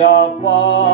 apart.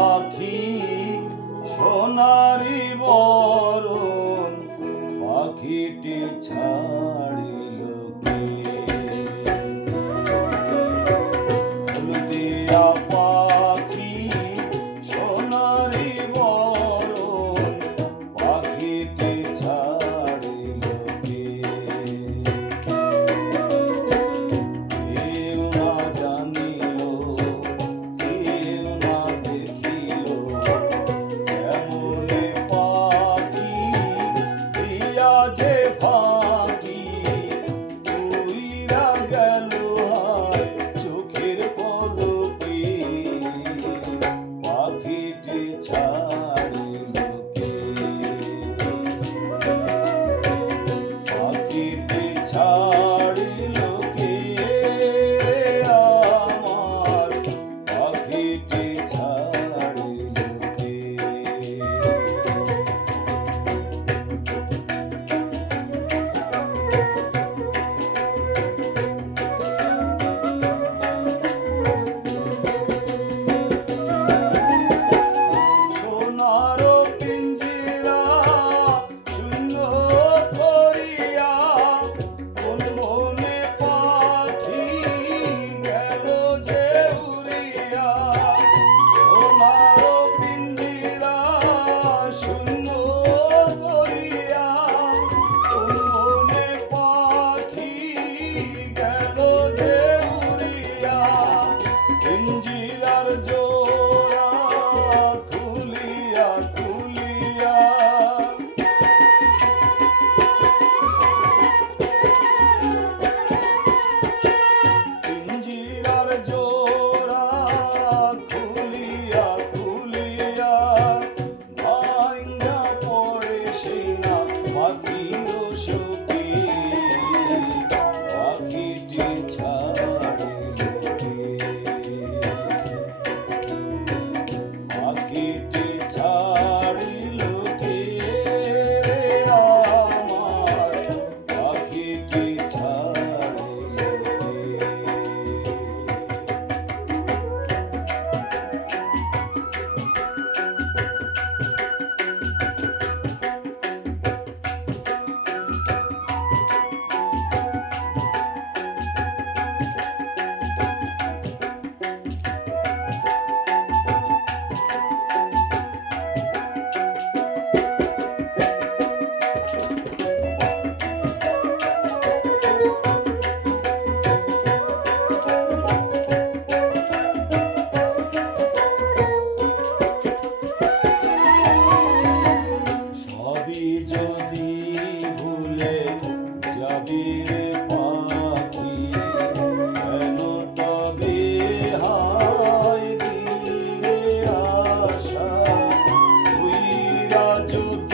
got to be.